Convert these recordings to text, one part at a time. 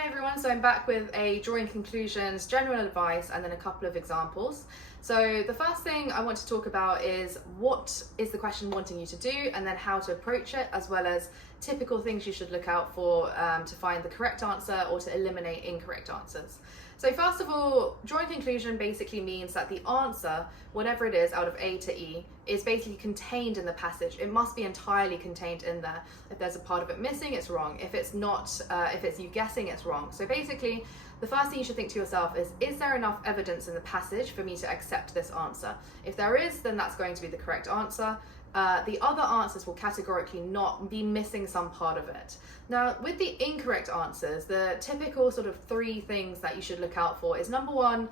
Hi everyone, so I'm back with a drawing conclusions, general advice, and then a couple of examples. So the first thing I want to talk about is what is the question wanting you to do, and then how to approach it, as well as typical things you should look out for to find the correct answer or to eliminate incorrect answers. So first of all, drawing conclusion basically means that the answer, whatever it is out of A to E, is basically contained in the passage. It must be entirely contained in there. If there's a part of it missing, it's wrong. If it's not, if it's you guessing, it's wrong. So basically, the first thing you should think to yourself is there enough evidence in the passage for me to accept this answer? If there is, then that's going to be the correct answer. The other answers will categorically not be missing some part of it. Now, with the incorrect answers, the typical sort of three things that you should look out for is number one,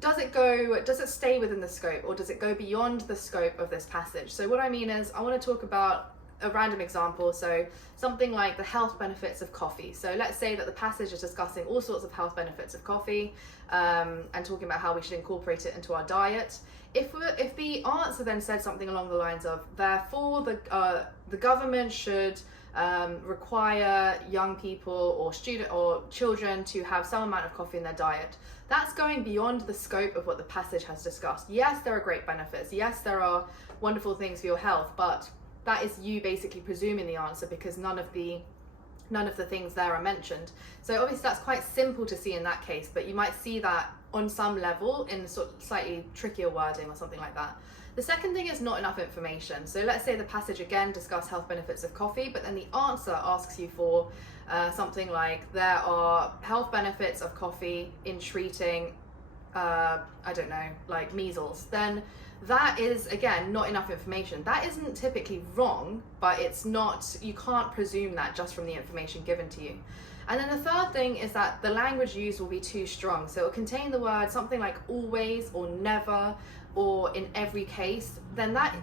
does it stay within the scope, or does it go beyond the scope of this passage? So what I mean is, I want to talk about a random example, so something like the health benefits of coffee. So let's say that the passage is discussing all sorts of health benefits of coffee and talking about how we should incorporate it into our diet. If the answer then said something along the lines of, therefore the government should require young people or children to have some amount of coffee in their diet, that's going beyond the scope of what the passage has discussed. Yes, there are great benefits. Yes, there are wonderful things for your health, but that is you basically presuming the answer because none of the things there are mentioned. So obviously that's quite simple to see in that case, but you might see that on some level in sort of slightly trickier wording or something like that. The second thing is not enough information. So let's say the passage again discuss health benefits of coffee, but then the answer asks you for something like, there are health benefits of coffee in treating, I don't know, like measles. Then that is, again, not enough information. That isn't typically wrong, but it's not, you can't presume that just from the information given to you. And then the third thing is that the language used will be too strong. So it will contain the word something like always or never or in every case. Then that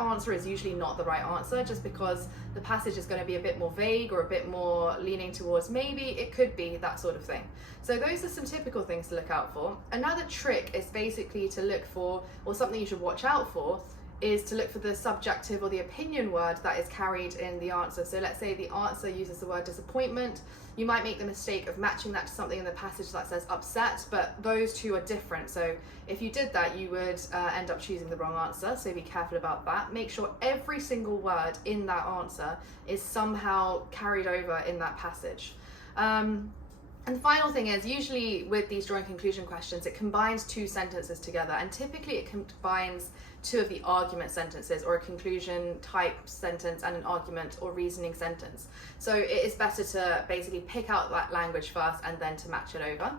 answer is usually not the right answer, just because the passage is going to be a bit more vague or a bit more leaning towards maybe, it could be, that sort of thing. So those are some typical things to look out for. Another trick is basically to look for, or something you should watch out for, is to look for the subjective or the opinion word that is carried in the answer. So let's say the answer uses the word disappointment. You might make the mistake of matching that to something in the passage that says upset, but those two are different. So if you did that, you would end up choosing the wrong answer. So be careful about that. Make sure every single word in that answer is somehow carried over in that passage. And the final thing is, usually with these drawing conclusion questions, it combines two sentences together, and typically it combines two of the argument sentences, or a conclusion type sentence and an argument or reasoning sentence. So it is better to basically pick out that language first and then to match it over.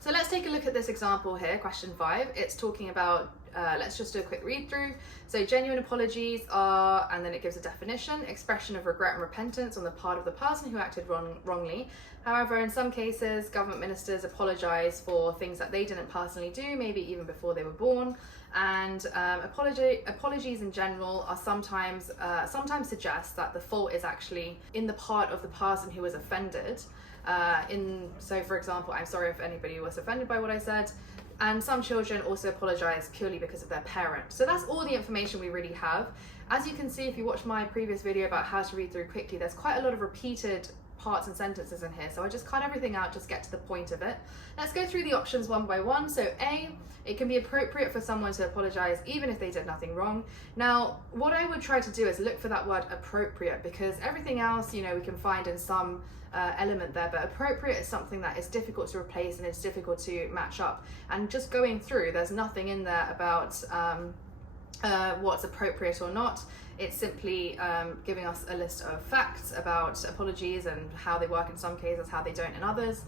So let's take a look at this example here, question 5. It's talking about, let's just do a quick read through. So genuine apologies are, and then it gives a definition, expression of regret and repentance on the part of the person who acted wrongly. However, in some cases, government ministers apologize for things that they didn't personally do, maybe even before they were born. And apologies in general are sometimes suggest that the fault is actually in the part of the person who was offended. So for example, I'm sorry if anybody was offended by what I said. And some children also apologize purely because of their parent. So that's all the information we really have. As you can see, if you watch my previous video about how to read through quickly, there's quite a lot of repeated parts and sentences in here. So I just cut everything out, just get to the point of it. Let's go through the options one by one. So A, it can be appropriate for someone to apologize even if they did nothing wrong. Now, what I would try to do is look for that word appropriate, because everything else, you know, we can find in some element there, but appropriate is something that is difficult to replace and it's difficult to match up. And just going through, there's nothing in there about what's appropriate or not. It's simply giving us a list of facts about apologies and how they work in some cases, how they don't in others.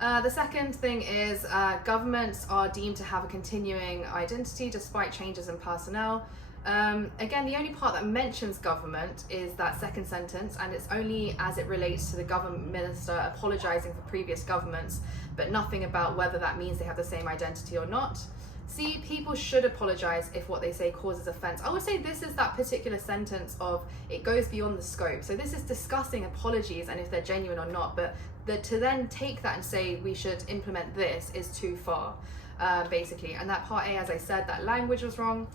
The second thing is governments are deemed to have a continuing identity despite changes in personnel. Again, the only part that mentions government is that second sentence, and it's only as it relates to the government minister apologizing for previous governments, but nothing about whether that means they have the same identity or not. See, people should apologize if what they say causes offense. I would say this is that particular sentence of it goes beyond the scope. So this is discussing apologies and if they're genuine or not, but to then take that and say we should implement this is too far. basically. And that part A, as I said, that language was wrong.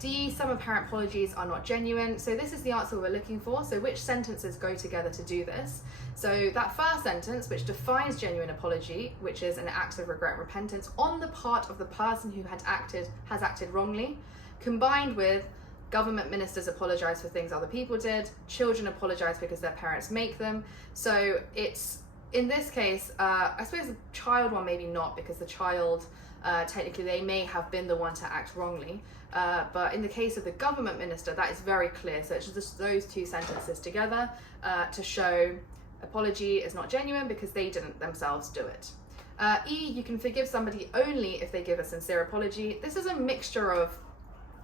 D, some apparent apologies are not genuine. So this is the answer we're looking for. So which sentences go together to do this? So that first sentence, which defines genuine apology, which is an act of regret and repentance on the part of the person who has acted wrongly, combined with government ministers apologize for things other people did, children apologize because their parents make them. So it's, in this case, I suppose the child one maybe not, because the child, technically they may have been the one to act wrongly. But in the case of the government minister, that is very clear. So it's just those two sentences together to show apology is not genuine because they didn't themselves do it. E, you can forgive somebody only if they give a sincere apology. This is a mixture of,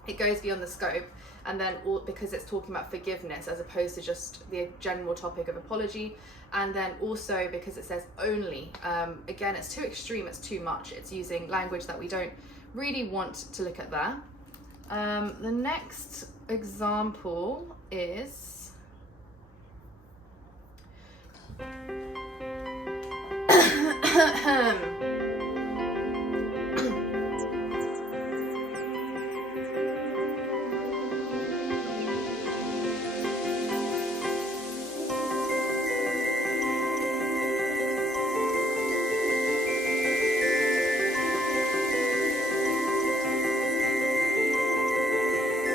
it goes beyond the scope, and then because it's talking about forgiveness as opposed to just the general topic of apology, and then also because it says only. Again, it's too extreme, it's too much. It's using language that we don't really want to look at there. The next example is